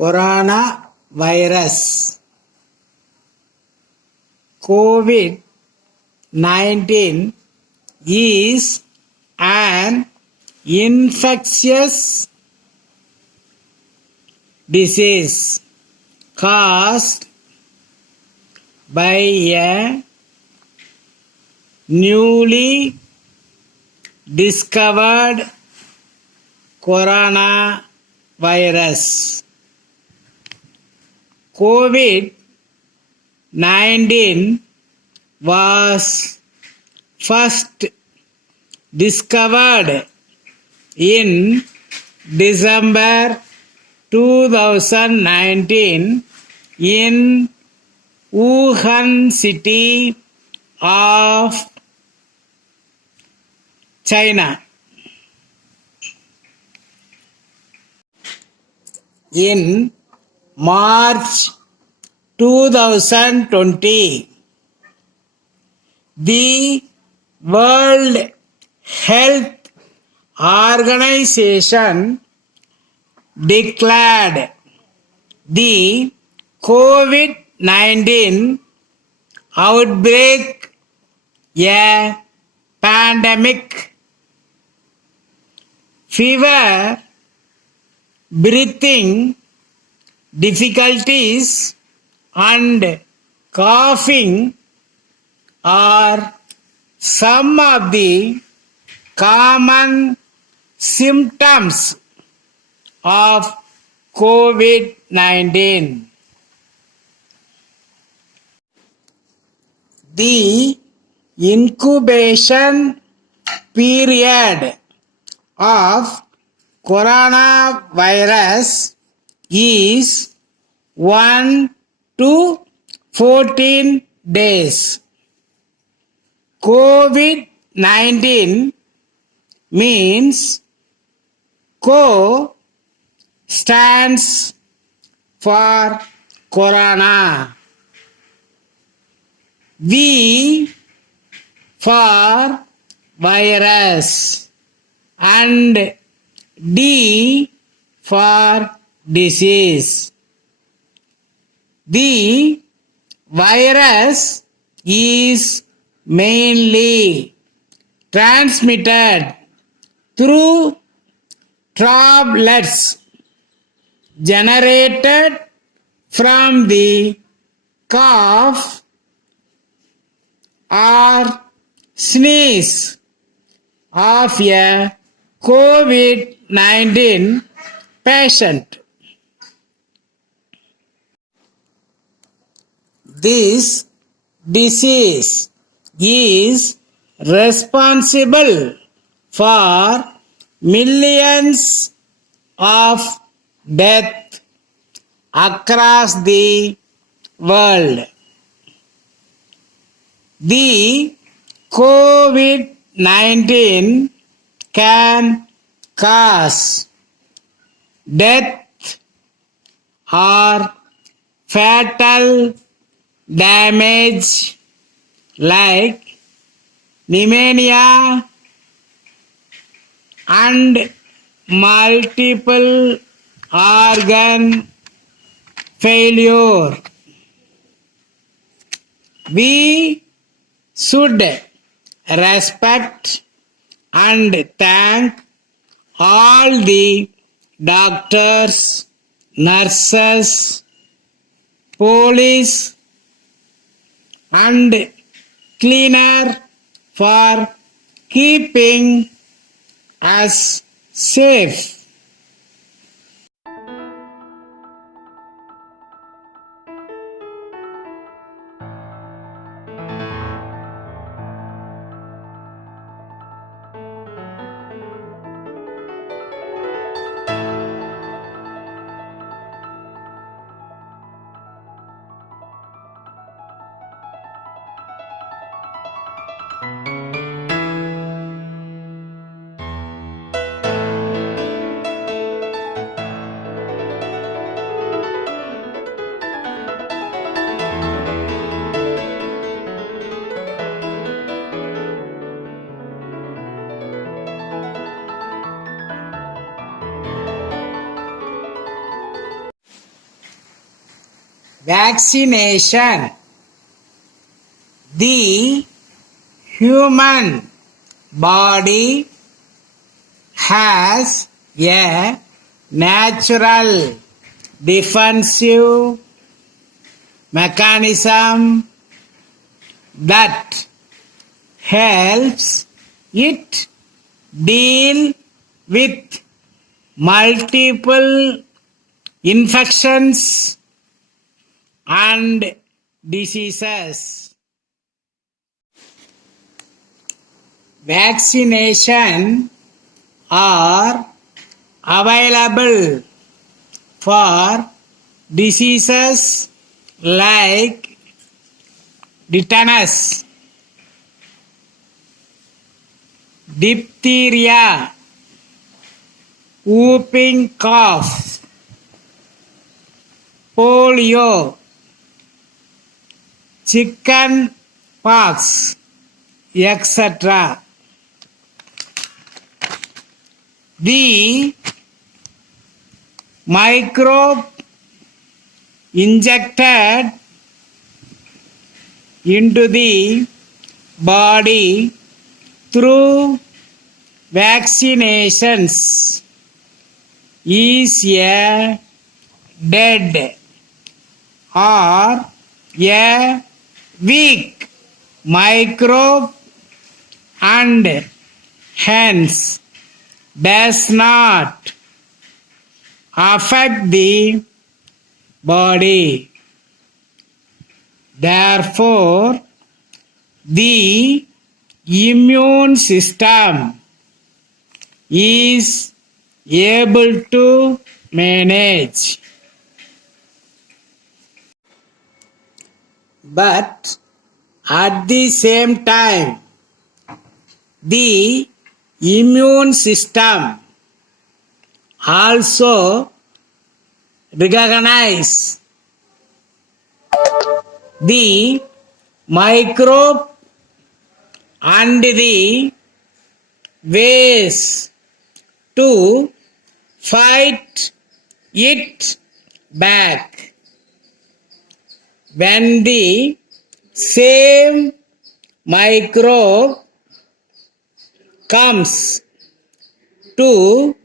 coronavirus. COVID-19 is an infectious disease caused by a newly discovered coronavirus. COVID-19 was first discovered in December 2019 in Wuhan city of China. In March 2020, the World Health Organization declared the COVID-19 outbreak a pandemic. Fever, breathing difficulties, and coughing are some of the common symptoms of COVID-19. The incubation period of coronavirus is 1 to 14 days. COVID-19 means CO stands for corona, V for virus, and D for disease. The virus is mainly transmitted through droplets generated from the cough or sneeze of a COVID-19 patient. This disease is responsible for millions of deaths across the world. The COVID-19 can cause death or fatal damage like pneumonia and multiple organ failure. We should respect and thank all the doctors, nurses, police, and cleaner for keeping us safe. vaccination. The human body has a natural defensive mechanism that helps it deal with multiple infections and diseases. Vaccination are available for diseases like tetanus, diphtheria, whooping cough, polio, chicken pox, etc. The microbe injected into the body through vaccinations is a dead or a weak microbe and hence does not affect the body. Therefore, the immune system is able to manage. But at the same time, the immune system also recognize the microbe and the ways to fight it back. When the same microbe comes to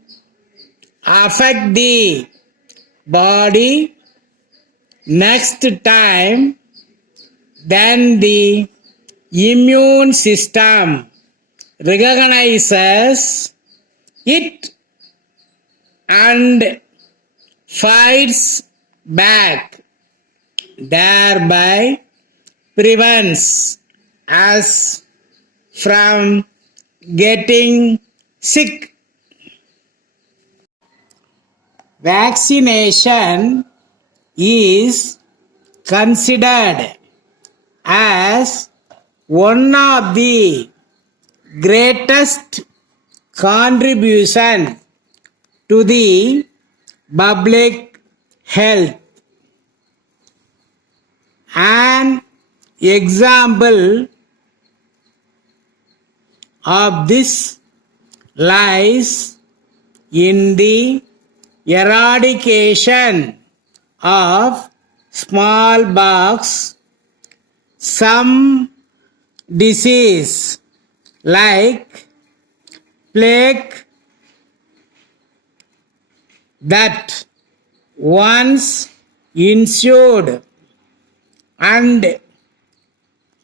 affect the body next time, then the immune system recognizes it and fights back, thereby prevents us from getting sick. Vaccination is considered as one of the greatest contribution to the public health. An example of this lies in the eradication of smallpox, some disease like plague that once ensued and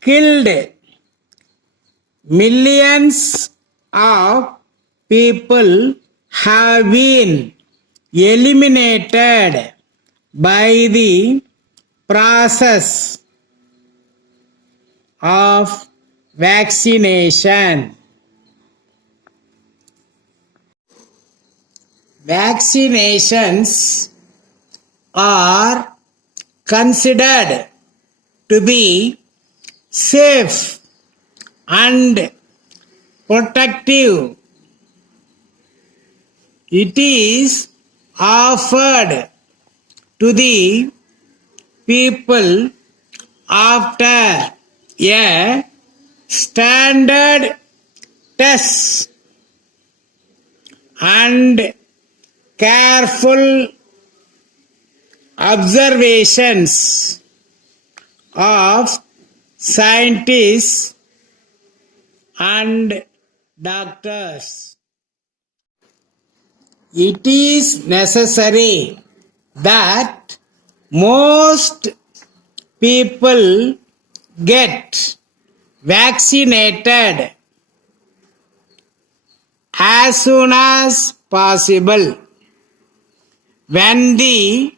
killed millions of people have been eliminated by the process of vaccination. Vaccinations are considered to be safe and protective. It is offered to the people after a standard test and careful observations of scientists and doctors. It is necessary that most people get vaccinated as soon as possible. When the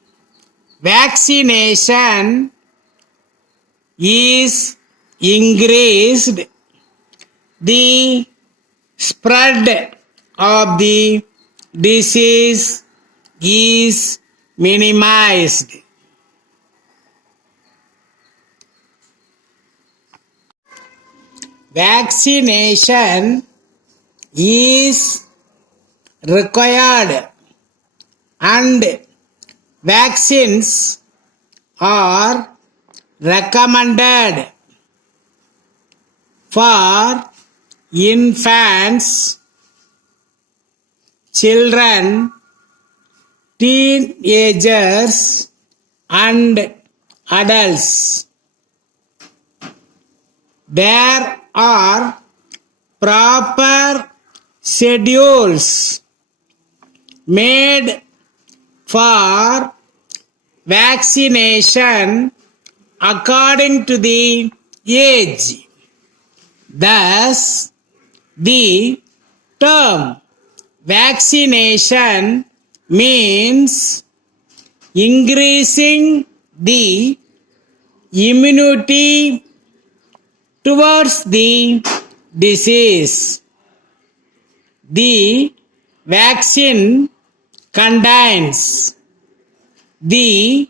vaccination is increased, the spread of the disease is minimized. Vaccination is required and vaccines are recommended for infants, children, teenagers, and adults. There are proper schedules made for vaccination according to the age. Thus, the term vaccination means increasing the immunity towards the disease. The vaccine contains the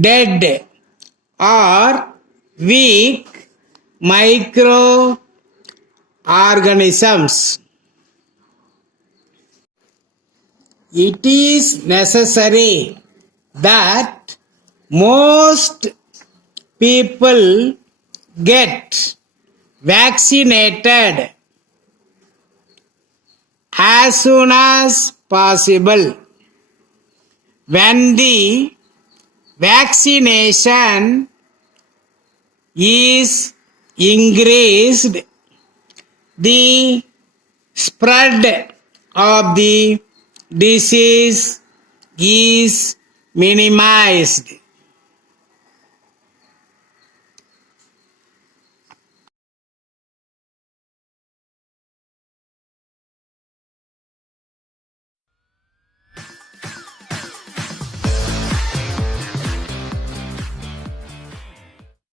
dead or weak microorganisms. It is necessary that most people get vaccinated as soon as possible. When the vaccination is increased, the spread of the disease is minimized.